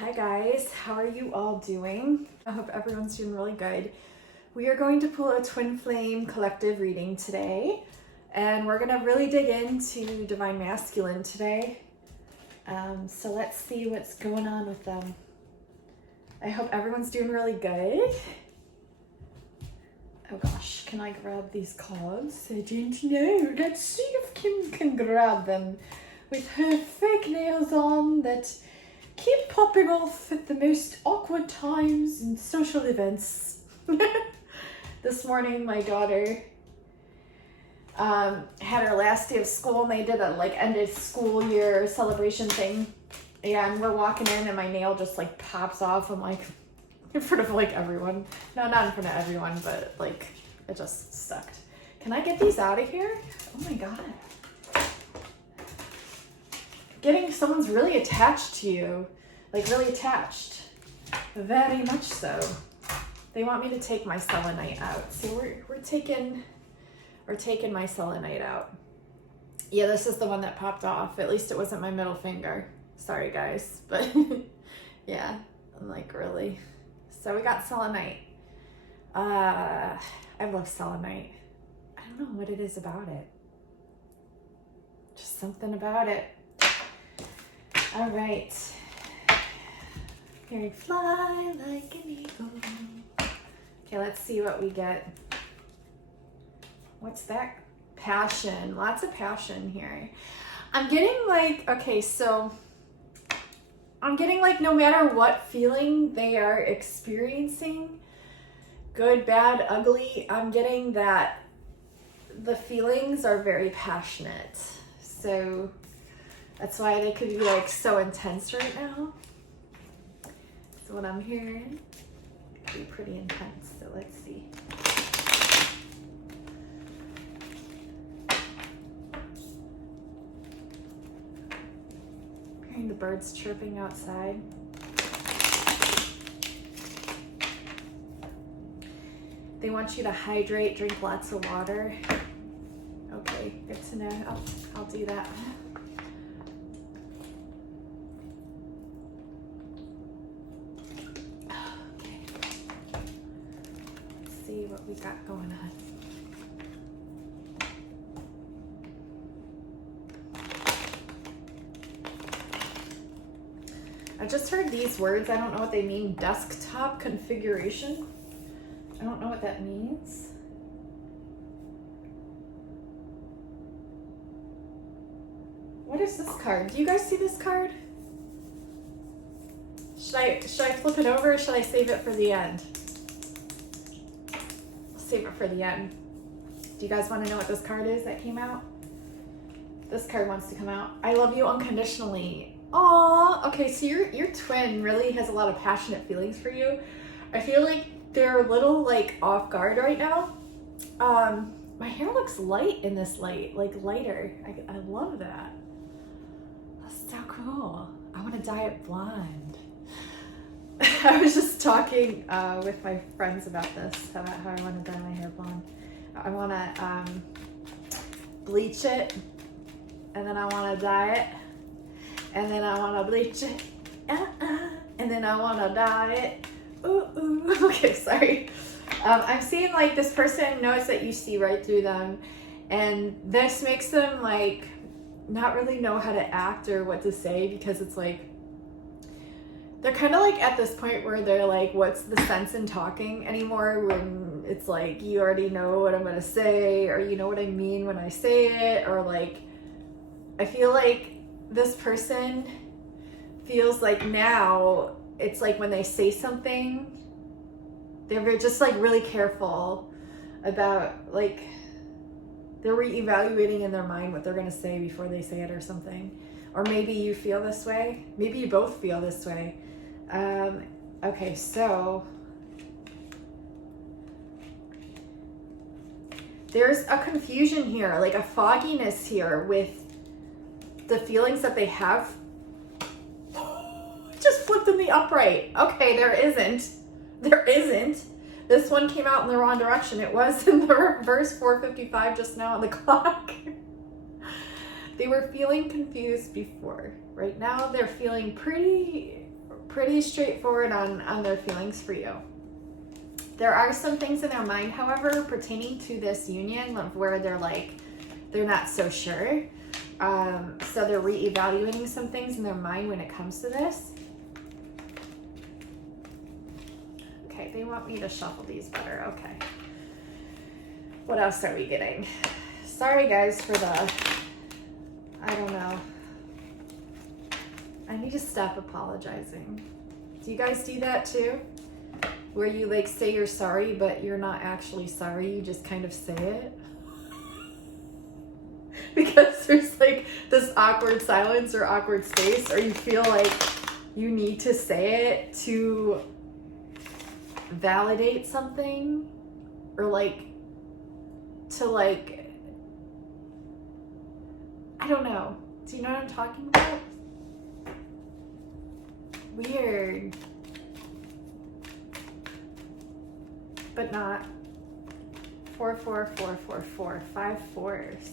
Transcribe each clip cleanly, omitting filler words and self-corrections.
Hi guys, how are you all doing? I hope everyone's doing really good. We are going to pull a Twin Flame collective reading today, and we're gonna really dig into Divine Masculine today. So let's see what's going on with them. I hope everyone's doing really good. Oh gosh, can I grab these cards? I don't know. Let's see if Kim can grab them with her fake nails on that keep popping off at the most awkward times and social events. This morning, my daughter had her last day of school, and they did a end of school year celebration thing. And we're walking in, and my nail just pops off. I'm in front of everyone. No, not in front of everyone, but it just stuck. Can I get these out of here? Oh my god. Getting someone's really attached to you. Really attached. Very much so. They want me to take my selenite out. So we're taking my selenite out. Yeah, this is the one that popped off. At least it wasn't my middle finger. Sorry guys, but yeah, I'm really. So we got selenite. I love selenite. I don't know what it is about it. Just something about it. All right. Here we fly like an eagle. Okay, let's see what we get. What's that? Passion. Lots of passion here. I'm getting okay, so I'm getting no matter what feeling they are experiencing, good, bad, ugly, I'm getting that the feelings are very passionate. So that's why they could be so intense right now. That's what I'm hearing. It could be pretty intense, so let's see. Hearing the birds chirping outside. They want you to hydrate, drink lots of water. Okay, good to know. I'll do that. Okay. Let's see what we got going on. I just heard these words. I don't know what they mean. Desktop configuration. I don't know what that means. What is this card? Do you guys see this card? Should I flip it over, or should I save it for the end? I'll save it for the end. Do you guys want to know what this card is that came out? This card wants to come out. I love you unconditionally. Aww. Okay, so your twin really has a lot of passionate feelings for you. I feel like they're a little off guard right now. My hair looks light in this light, lighter. I love that. That's so cool. I want to dye it blonde. I was just talking with my friends about this, about how I want to dye my hair blonde. I want to bleach it, and then I want to dye it, and then I want to bleach it, and then I want to dye it. Ooh. Okay, sorry. I'm seeing this person knows that you see right through them, and this makes them not really know how to act or what to say, because it's they're kind of at this point where they're what's the sense in talking anymore, when it's you already know what I'm gonna say, or you know what I mean when I say it, or I feel this person feels now it's when they say something, they're just really careful about they're reevaluating in their mind what they're going to say before they say it or something. Or maybe you feel this way. Maybe you both feel this way. Okay, so there's a confusion here, a fogginess here with the feelings that they have. Just flipped in the upright. Okay, there isn't. This one came out in the wrong direction. It was in the reverse 4:55 just now on the clock. They were feeling confused before. Right now they're feeling pretty pretty straightforward on their feelings for you. There are some things in their mind, however, pertaining to this union of where they're like, they're not so sure. So they're reevaluating some things in their mind when it comes to this. Okay, they want me to shuffle these better. Okay. What else are we getting? Sorry, guys, for the, I don't know. I need to stop apologizing. Do you guys do that too? Where you like say you're sorry, but you're not actually sorry. You just kind of say it. Because there's like this awkward silence or awkward space, or you feel like you need to say it to validate something, or like to like, I don't know. Do you know what I'm talking about? Weird. But not. 4, 4, 4, 4, 4. 5 fours.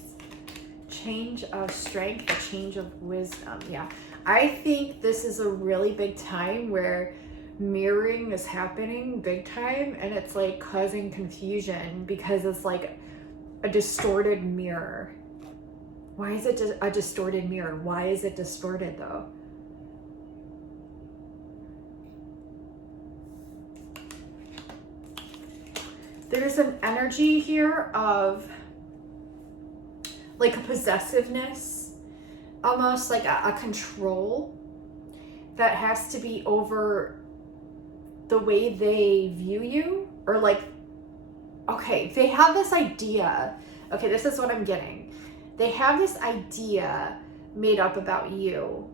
Change of strength, a change of wisdom. Yeah. I think this is a really big time where mirroring is happening big time, and it's like causing confusion because it's like a distorted mirror. Why is it a distorted mirror? Why is it distorted though? There's an energy here of like a possessiveness, almost like a control that has to be over the way they view you, or like, okay, they have this idea. Okay, this is what I'm getting. They have this idea made up about you,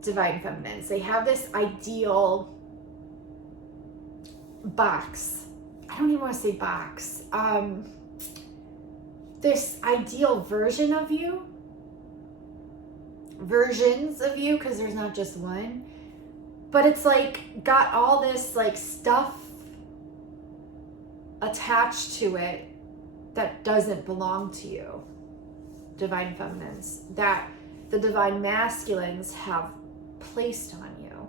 divine feminines. They have this ideal box. I don't even want to say box. This ideal version of you, versions of you, because there's not just one, but it's like got all this like stuff attached to it that doesn't belong to you, divine feminines, that the divine masculines have placed on you.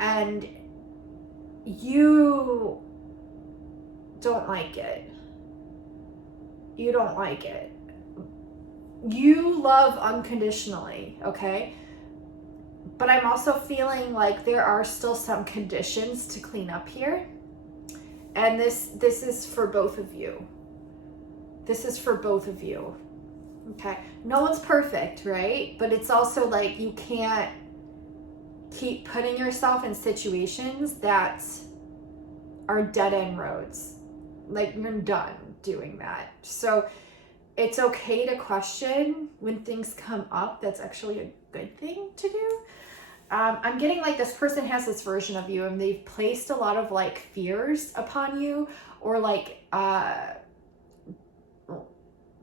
And you don't like it. You don't like it. You love unconditionally, okay? But I'm also feeling like there are still some conditions to clean up here. And this is for both of you. This is for both of you. Okay? No one's perfect, right? But it's also like you can't keep putting yourself in situations that are dead-end roads. Like, you're done doing that. So it's okay to question when things come up. That's actually a good thing to do. I'm getting like this person has this version of you, and they've placed a lot of like fears upon you, or like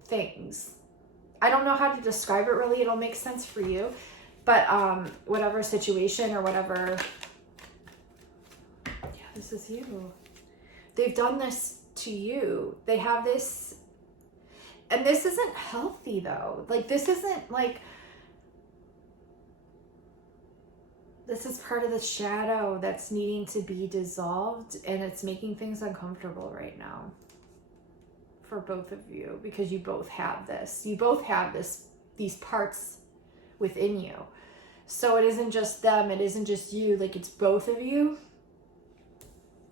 things. I don't know how to describe it really. It'll make sense for you. But whatever situation or whatever. Yeah, this is you. They've done this to you. They have this, and this isn't healthy though. Like, this isn't like, this is part of the shadow that's needing to be dissolved, and it's making things uncomfortable right now for both of you, because you both have this. You both have these parts within you. So it isn't just them, it isn't just you, like it's both of you.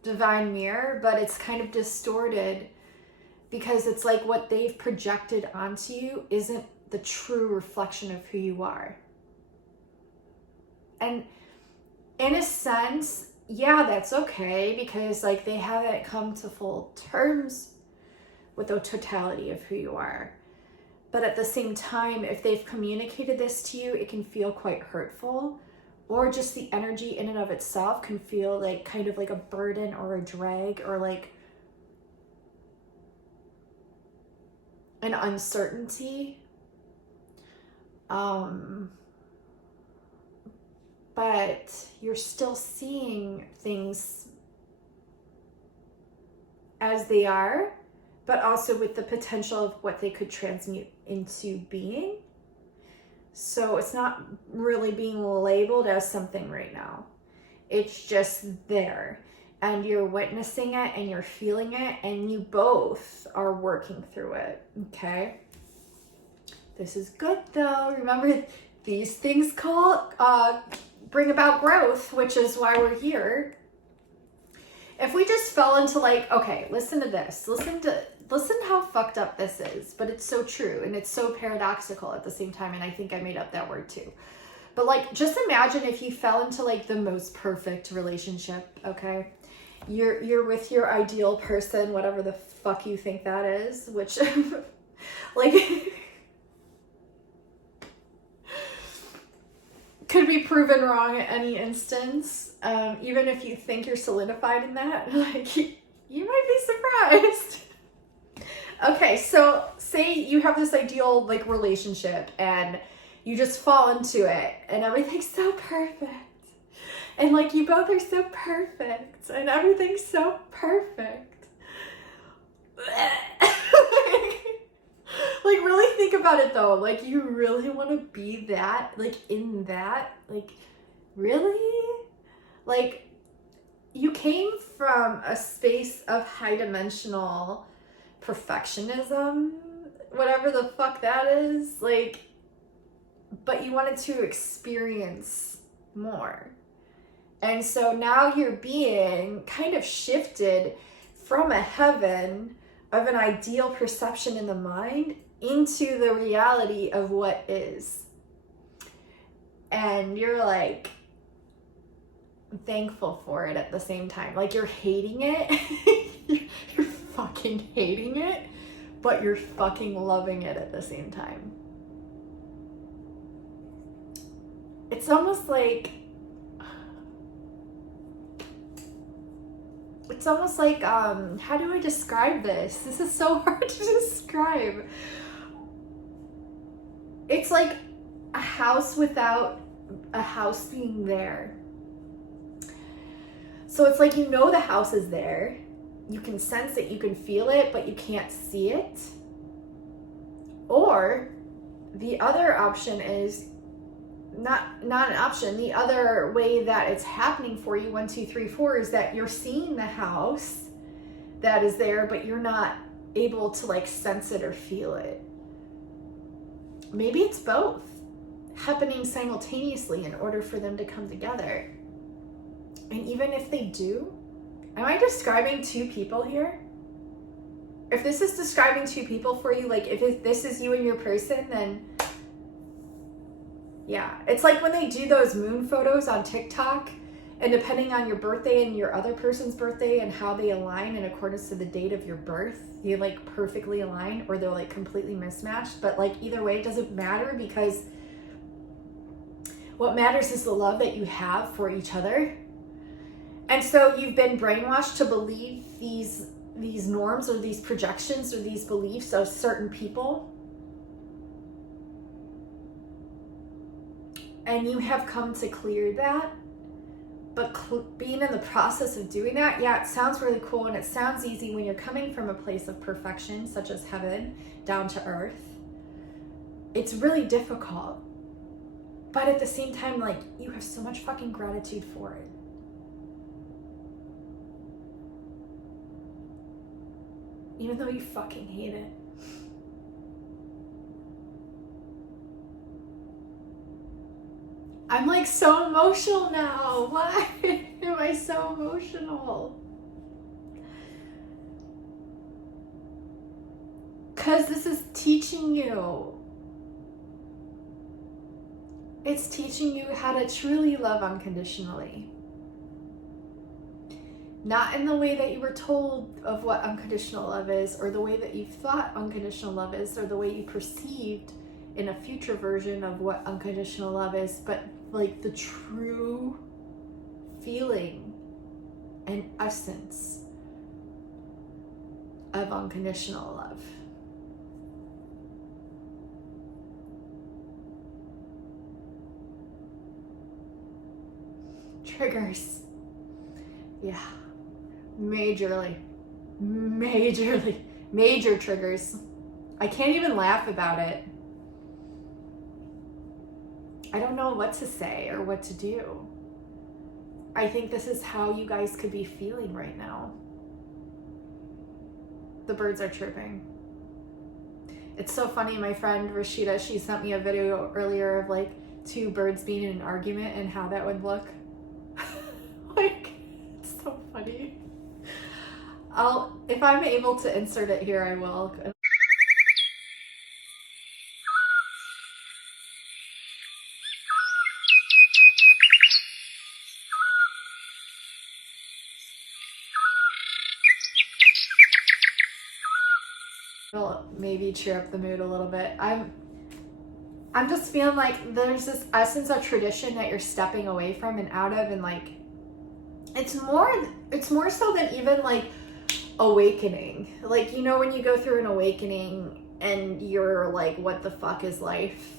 Divine mirror, but it's kind of distorted because it's like what they've projected onto you isn't the true reflection of who you are. And in a sense, yeah, that's okay, because like they haven't come to full terms with the totality of who you are. But at the same time, if they've communicated this to you, it can feel quite hurtful, or just the energy in and of itself can feel like kind of like a burden or a drag, or like an uncertainty. But you're still seeing things as they are, but also with the potential of what they could transmute into being. So it's not really being labeled as something right now. It's just there. And you're witnessing it and you're feeling it, and you both are working through it, okay? This is good though. Remember, these things bring about growth, which is why we're here. If we just fell into like, okay, listen to this. Listen how fucked up this is, but it's so true and it's so paradoxical at the same time, and I think I made up that word too. But like, just imagine if you fell into like the most perfect relationship, okay? You're with your ideal person, whatever the fuck you think that is, which like could be proven wrong at any instance. Even if you think you're solidified in that, like you might be surprised. Okay, so say you have this ideal like relationship and you just fall into it and everything's so perfect. And like you both are so perfect and everything's so perfect. Like really think about it though. Like you really want to be that, like in that, like really? Like you came from a space of high dimensional perfectionism, whatever the fuck that is, like, but you wanted to experience more. And so now you're being kind of shifted from a heaven of an ideal perception in the mind into the reality of what is. And you're like thankful for it at the same time. Like you're hating it. You're fucking hating it, but you're fucking loving it at the same time. It's almost like how do I describe this? This is so hard to describe. It's like a house without a house being there. So it's like, you know, the house is there. You can sense it, you can feel it, but you can't see it. Or the other option is not an option. The other way that it's happening for you, 1, 2, 3, 4, is that you're seeing the house that is there, but you're not able to like sense it or feel it. Maybe it's both happening simultaneously in order for them to come together. And even if they do, am I describing two people here? If this is describing two people for you, like if this is you and your person, then yeah. It's like when they do those moon photos on TikTok, and depending on your birthday and your other person's birthday and how they align in accordance to the date of your birth, you like perfectly align, or they're like completely mismatched. But like either way, it doesn't matter, because what matters is the love that you have for each other. And so you've been brainwashed to believe these norms or these projections or these beliefs of certain people. And you have come to clear that. But being in the process of doing that, yeah, it sounds really cool and it sounds easy when you're coming from a place of perfection, such as heaven, down to earth. It's really difficult. But at the same time, like, you have so much fucking gratitude for it. Even though you fucking hate it. I'm like so emotional now. Why am I so emotional? Because this is teaching you. It's teaching you how to truly love unconditionally. Not in the way that you were told of what unconditional love is, or the way that you thought unconditional love is, or the way you perceived in a future version of what unconditional love is, but like the true feeling and essence of unconditional love. Triggers. Yeah. Major triggers. I can't even laugh about it. I don't know what to say or what to do. I think this is how you guys could be feeling right now. The birds are chirping. It's so funny. My friend Rashida, she sent me a video earlier of like two birds being in an argument and how that would look. Like, it's so funny. If I'm able to insert it here, I will. It'll maybe cheer up the mood a little bit. I'm just feeling like there's this essence of tradition that you're stepping away from and out of, and like it's more so than even like awakening. Like, you know, when you go through an awakening and you're like, what the fuck is life?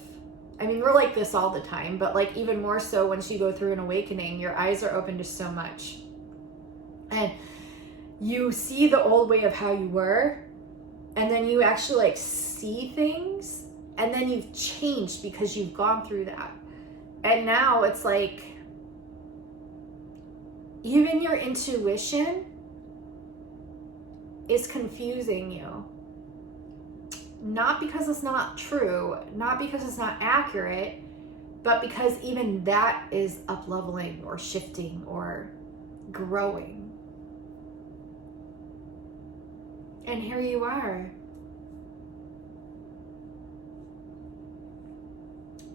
I mean, we're like this all the time, but like even more so once you go through an awakening, your eyes are open to so much. And you see the old way of how you were, and then you actually like see things, and then you've changed because you've gone through that. And now it's like even your intuition is confusing you. Not because it's not true, not because it's not accurate, but because even that is up-leveling or shifting or growing. And here you are.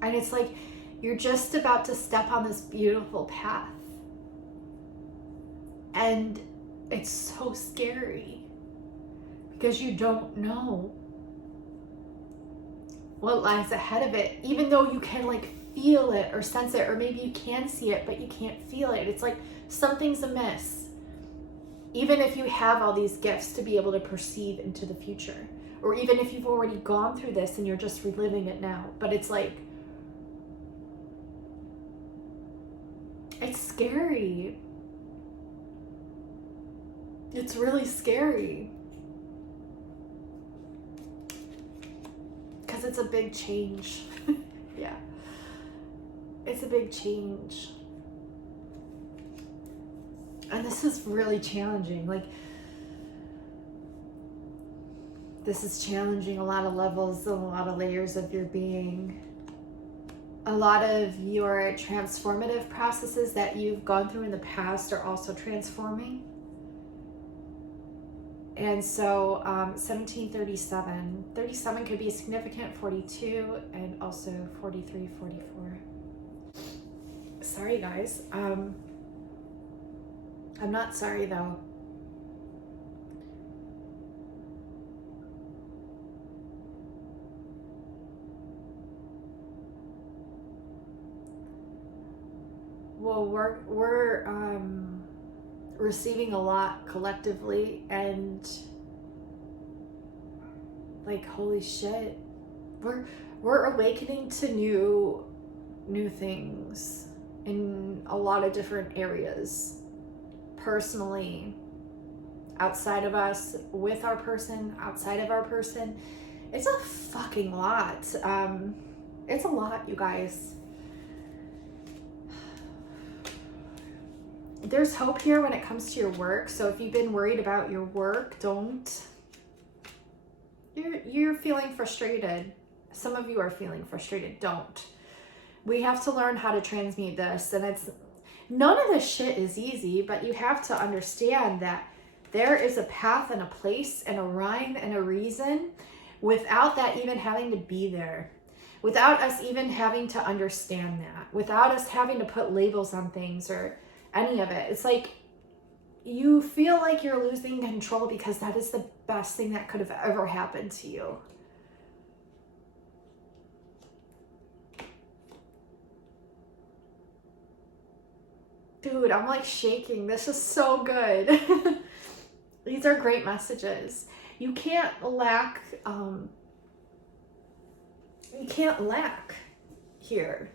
And it's like you're just about to step on this beautiful path. And it's so scary because you don't know what lies ahead of it, even though you can like feel it or sense it, or maybe you can see it, but you can't feel it. It's like something's amiss. Even if you have all these gifts to be able to perceive into the future, or even if you've already gone through this and you're just reliving it now, but it's like, it's scary. It's really scary. Because it's a big change. Yeah. It's a big change. And this is really challenging. Like, this is challenging a lot of levels and a lot of layers of your being. A lot of your transformative processes that you've gone through in the past are also transforming. And so 1737, 37 could be significant, 42, and also 43, 44. Sorry, guys. I'm not sorry, though. Well, we're receiving a lot collectively, and like, holy shit, we're awakening to new things in a lot of different areas. Personally, outside of us, with our person, outside of our person. It's a fucking lot. It's a lot, you guys. There's hope here when it comes to your work. So if you've been worried about your work, don't. You're feeling frustrated. Some of you are feeling frustrated. Don't. We have to learn how to transmute this, and it's none of this shit is easy, but you have to understand that there is a path and a place and a rhyme and a reason without that even having to be there, without us even having to understand that, without us having to put labels on things or any of it. It's like you feel like you're losing control because that is the best thing that could have ever happened to you. Dude, I'm like shaking. This is so good. These are great messages. You can't lack, here.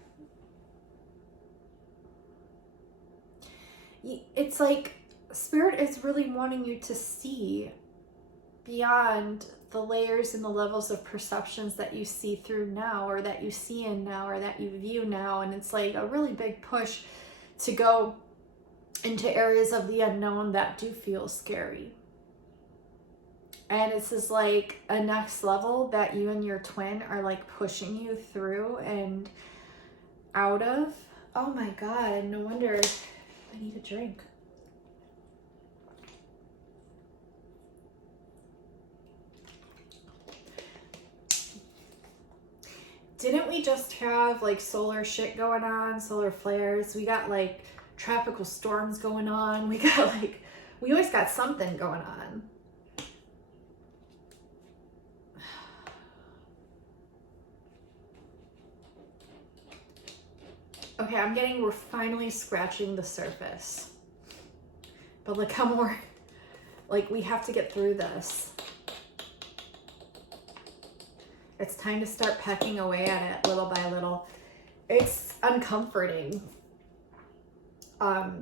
It's like Spirit is really wanting you to see beyond the layers and the levels of perceptions that you see through now, or that you see in now, or that you view now. And it's like a really big push to go into areas of the unknown that do feel scary. And this is like a next level that you and your twin are like pushing you through and out of. Oh my God, no wonder I need a drink. Didn't we just have like solar shit going on, solar flares? We got like tropical storms going on. We always got something going on. Okay, we're finally scratching the surface. But look how more, like we have to get through this. It's time to start pecking away at it little by little. It's uncomforting. But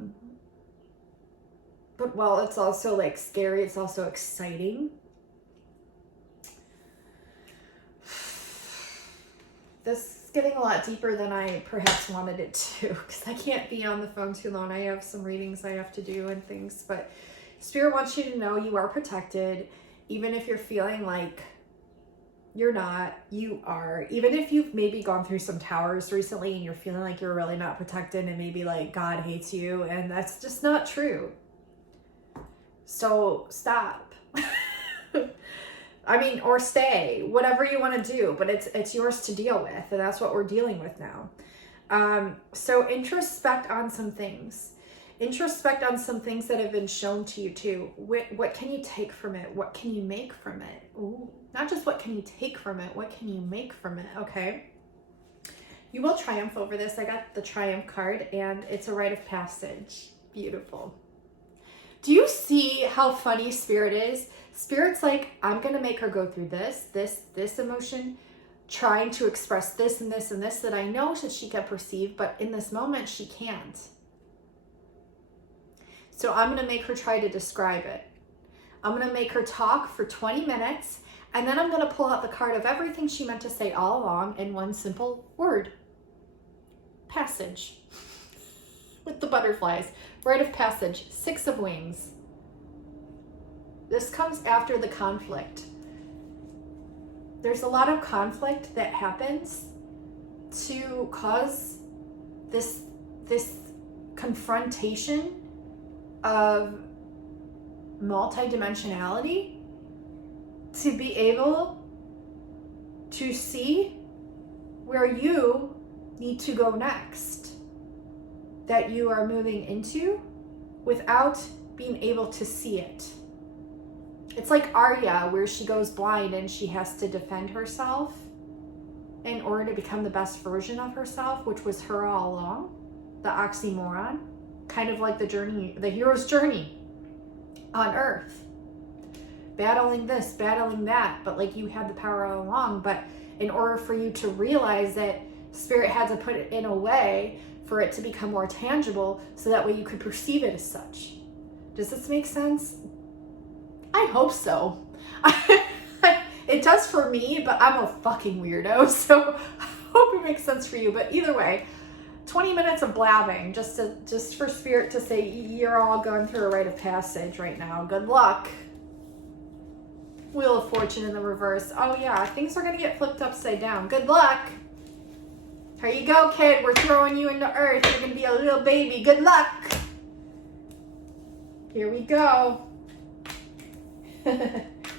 well, it's also like scary. It's also exciting. This is getting a lot deeper than I perhaps wanted it to, because I can't be on the phone too long. I have some readings I have to do and things, but Spirit wants you to know you are protected, even if you're feeling like you're not, you are. Even if you've maybe gone through some towers recently and you're feeling like you're really not protected and maybe like God hates you, and that's just not true. So stop. I mean, or stay, whatever you want to do, but it's yours to deal with, and that's what we're dealing with now. So introspect on some things. Introspect on some things that have been shown to you too. What can you take from it? What can you make from it? Ooh, not just what can you take from it, what can you make from it? Okay. You will triumph over this. I got the Triumph card, and it's a rite of passage. Beautiful. Do you see how funny Spirit is? Spirit's like, I'm going to make her go through this emotion, trying to express this and this and this that I know that she can perceive, but in this moment, she can't. So I'm going to make her try to describe it. I'm going to make her talk for 20 minutes, and then I'm going to pull out the card of everything she meant to say all along in one simple word. Passage. With the butterflies. Rite of passage. 6 of wings. This comes after the conflict. There's a lot of conflict that happens to cause this confrontation of multidimensionality, to be able to see where you need to go next, that you are moving into without being able to see it. It's like Arya, where she goes blind and she has to defend herself in order to become the best version of herself, which was her all along. The oxymoron. Kind of like the journey, the hero's journey on Earth. Battling this, battling that, but like you had the power all along. But in order for you to realize that, Spirit had to put it in a way for it to become more tangible, so that way you could perceive it as such. Does this make sense? I hope so. It does for me, but I'm a fucking weirdo, so I hope it makes sense for you. But either way, 20 minutes of blabbing just for Spirit to say, you're all going through a rite of passage right now. Good luck. Wheel of Fortune in the reverse. Oh yeah, things are gonna get flipped upside down. Good luck. Here you go, kid. We're throwing you into Earth. You're gonna be a little baby. Good luck. Here we go.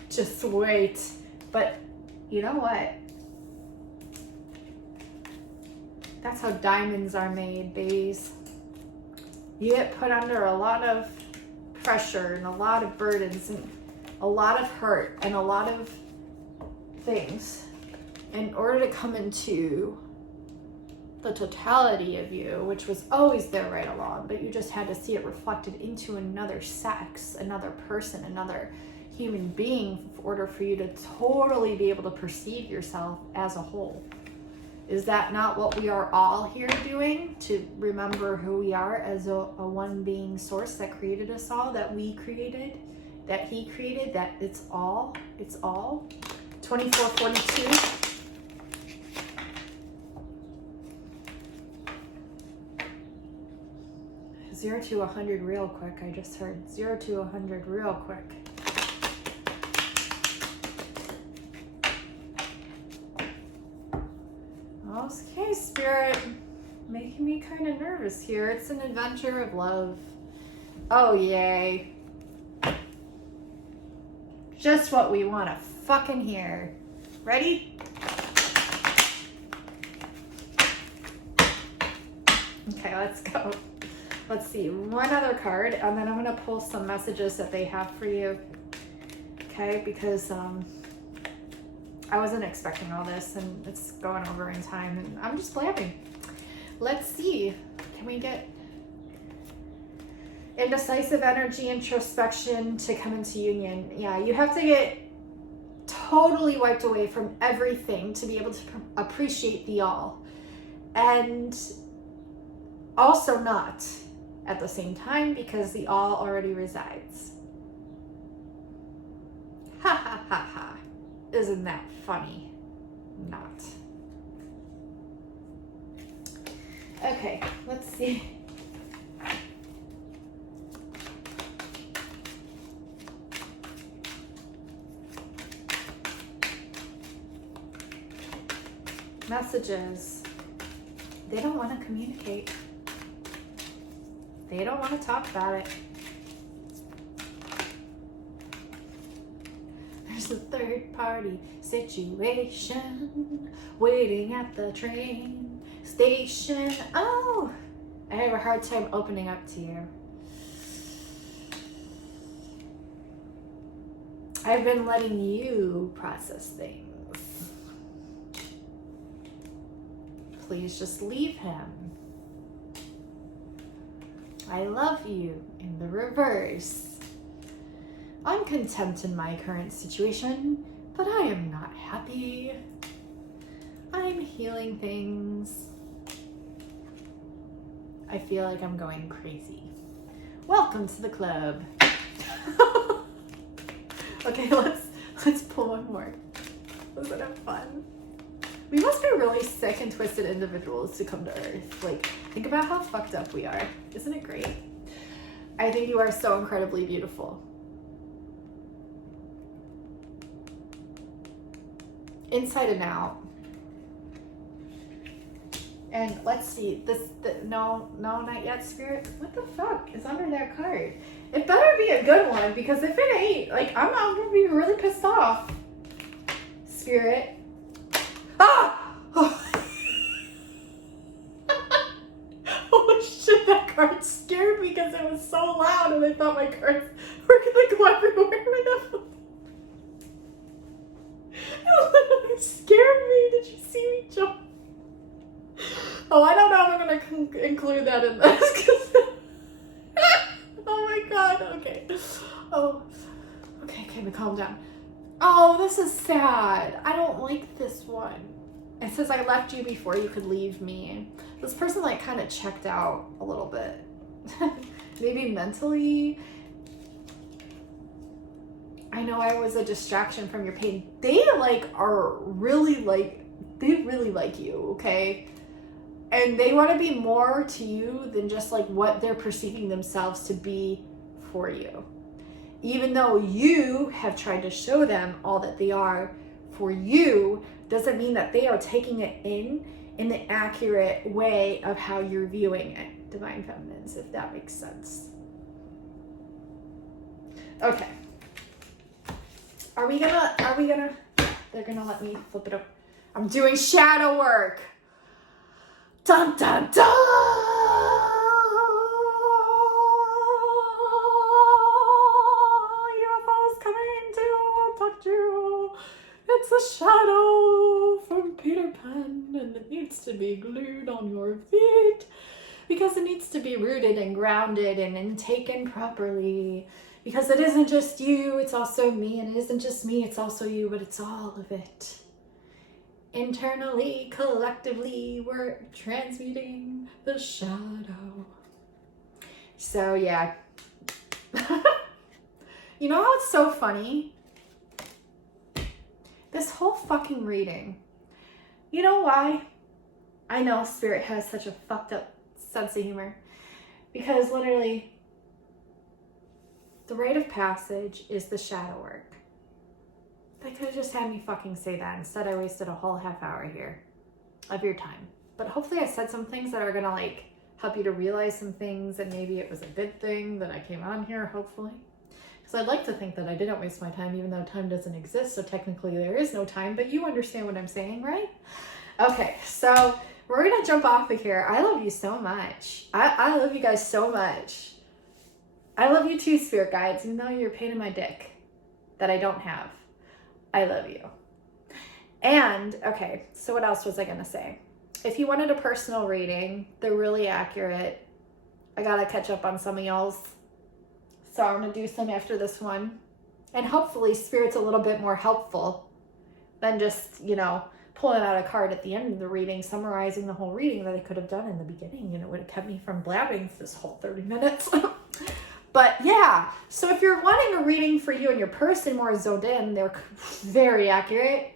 Just wait. But you know what? That's how diamonds are made, babies. You get put under a lot of pressure and a lot of burdens and a lot of hurt and a lot of things in order to come into the totality of you, which was always there right along, but you just had to see it reflected into another sex, another person, another human being, in order for you to totally be able to perceive yourself as a whole. Is that not what we are all here doing? To remember who we are as a one being source that created us all, that we created, that he created, that it's all. 2442. 0 to 100 real quick. I just heard 0 to 100 real quick. Okay, Spirit. Making me kind of nervous here. It's an adventure of love. Oh, yay. Just what we want to fucking hear. Ready? Okay, let's go. Let's see, one other card, and then I'm gonna pull some messages that they have for you. Okay, because I wasn't expecting all this, and it's going over in time, and I'm just blabbing. Let's see, can we get indecisive energy, introspection to come into union? Yeah, you have to get totally wiped away from everything to be able to appreciate the all. And also not at the same time, because the all already resides. Ha ha ha ha. Isn't that funny? Not. Okay, let's see. Messages. They don't want to communicate. They don't want to talk about it. There's a third party situation waiting at the train station. Oh, I have a hard time opening up to you. I've been letting you process things. Please just leave him. I love you in the reverse. I'm content in my current situation, but I am not happy. I'm healing things. I feel like I'm going crazy. Welcome to the club. Okay, let's pull one more. Wasn't it fun? We must be really sick and twisted individuals to come to Earth. Like, think about how fucked up we are. Isn't it great? I think you are so incredibly beautiful. Inside and out. And let's see, no, not yet, Spirit. What the fuck is under that card? It better be a good one, because if it ain't, like, I'm gonna be really pissed off. Spirit. Ah! Oh. Holy shit, that card scared me because it was so loud and I thought my cards were gonna go everywhere with them. It literally scared me. Did you see me jump? Oh, I don't know if I'm gonna include that in this. Oh my god, okay. Oh, okay, Kimmy, calm down. Oh, this is sad. I don't like this one. It says, I left you before you could leave me. This person like kind of checked out a little bit. Maybe mentally. I know I was a distraction from your pain. They really like you, okay? And they want to be more to you than just like what they're perceiving themselves to be for you. Even though you have tried to show them all that they are for you, doesn't mean that they are taking it in the accurate way of how you're viewing it, Divine Feminines, if that makes sense. Okay. Are we gonna, they're gonna let me flip it up. I'm doing shadow work. Dun dun dun! UFO's coming to abduct you. It's a shadow from Peter Pan, and it needs to be glued on your feet because it needs to be rooted and grounded and taken properly. Because it isn't just you, it's also me, and it isn't just me, it's also you, but it's all of it. Internally, collectively, we're transmuting the shadow. So yeah. You know how it's so funny? This whole fucking reading. You know why? I know Spirit has such a fucked up sense of humor. Because literally, the rite of passage is the shadow work. They could have just had me fucking say that. Instead, I wasted a whole half hour here of your time. But hopefully I said some things that are going to like help you to realize some things, and maybe it was a good thing that I came on here, hopefully. Because I'd like to think that I didn't waste my time, even though time doesn't exist, so technically there is no time, but you understand what I'm saying, right? Okay, so we're going to jump off of here. I love you so much. I love you guys so much. I love you too, spirit guides, even though you're a pain in my dick that I don't have. I love you. And, okay, so what else was I going to say? If you wanted a personal reading, they're really accurate. I got to catch up on some of y'all's. So I'm going to do some after this one. And hopefully Spirit's a little bit more helpful than just, you know, pulling out a card at the end of the reading, summarizing the whole reading that I could have done in the beginning. And it would have kept me from blabbing for this whole 30 minutes. But yeah, so if you're wanting a reading for you and your person more zoned in, they're very accurate.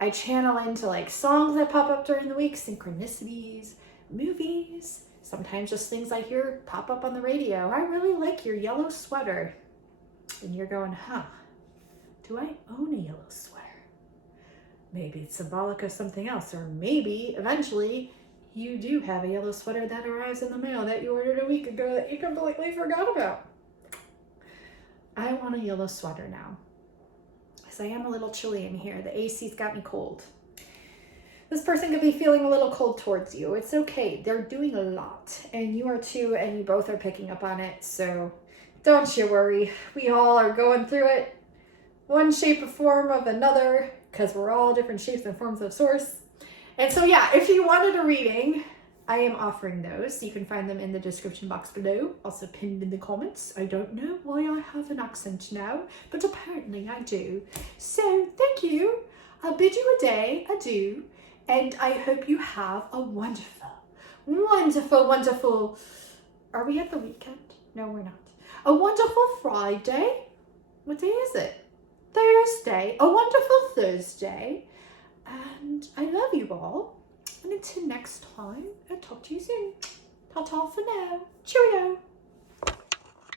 I channel into like songs that pop up during the week, synchronicities, movies, sometimes just things I hear pop up on the radio. I really like your yellow sweater. And you're going, huh, do I own a yellow sweater? Maybe it's symbolic of something else, or maybe eventually you do have a yellow sweater that arrives in the mail that you ordered a week ago that you completely forgot about. I want a yellow sweater now, because I am a little chilly in here. The AC's got me cold. This person could be feeling a little cold towards you. It's okay. They're doing a lot, and you are too, and you both are picking up on it. So don't you worry. We all are going through it, one shape or form of another, because we're all different shapes and forms of source. And so yeah, if you wanted a reading, I am offering those. You can find them in the description box below, also pinned in the comments. I don't know why I have an accent now, but apparently I do. So thank you. I'll bid you a day adieu, and I hope you have a wonderful, wonderful, wonderful, are we at the weekend? No, we're not. A wonderful Friday. What day is it? Thursday. A wonderful Thursday. And I love you all. And until next time, I'll talk to you soon. Ta-ta for now. Cheerio.